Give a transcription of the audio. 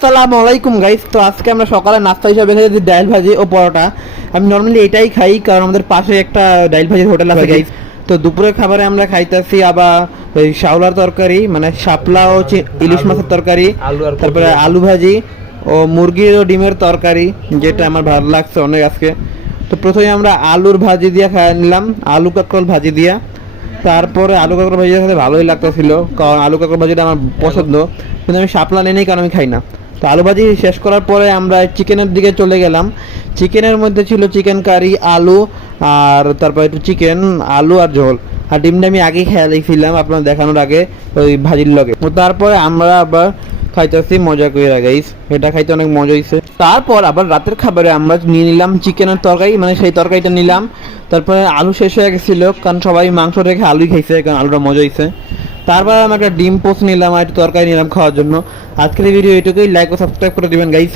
আসসালামু আলাইকুম গাইস। তো আজকে আমরা সকালে নাস্তা হিসেবে খেয়েছি ডাল ভাজি ও পরোটা। আমি নর্মালি এটাই খাই কারণ আমাদের পাশে একটা ডাল ভাজির হোটেল আছে গাইস। তো দুপুরের খাবারে আমরা খাইতেছি আবার ওই শাওলার তরকারি, মানে শাপলা ও ইলিশ মাছের তরকারি, তারপরে আলু ভাজি ও মুরগির ও ডিমের তরকারি, যেটা আমার ভালো লাগছে অনেক আজকে। তো প্রথমে আমরা আলুর ভাজি দিয়ে খাই নিলাম, আলু কাঁকরোল ভাজি দিয়া। তারপরে আলু কাঁকরোল ভাজির সাথে ভালোই লাগতেছিল কারণ আলু কাঁকরোল ভাজিটা আমার পছন্দ, কিন্তু আমি শাপলা নিই কারণ আমি খাই না। তো আলু ভাজি শেষ করার পরে আমরা চিকেনের দিকে চলে গেলাম। চিকেনের মধ্যে ছিল চিকেন কারি, আলু, আর তারপর একটু চিকেন, আলু আর ঝোল। আর ডিমটা আমি আগেই খেয়ে দেখছিলাম আপনার দেখানোর আগে ওই ভাজির লগে। তো তারপরে আমরা আবার খাইতেছি মজা করে গাইস, এটা খাইতে অনেক মজা হয়েছে। তারপর আবার রাতের খাবারে আমরা নিয়ে নিলাম চিকেনের তরকারি, মানে সেই তরকারিটা নিলাম। তারপরে আলু শেষ হয়ে গেছিলো কারণ সবাই মাংস রেখে আলুই খাইছে কারণ আলুটা মজা হয়েছে। তারপর আমি একটা ডিম পোস্ট নিলাম আর একটু তরকারি নিলাম খাওয়ার জন্য। আজকের ভিডিও এটুকুই, লাইক ও সাবস্ক্রাইব করে দিবেন গাইস।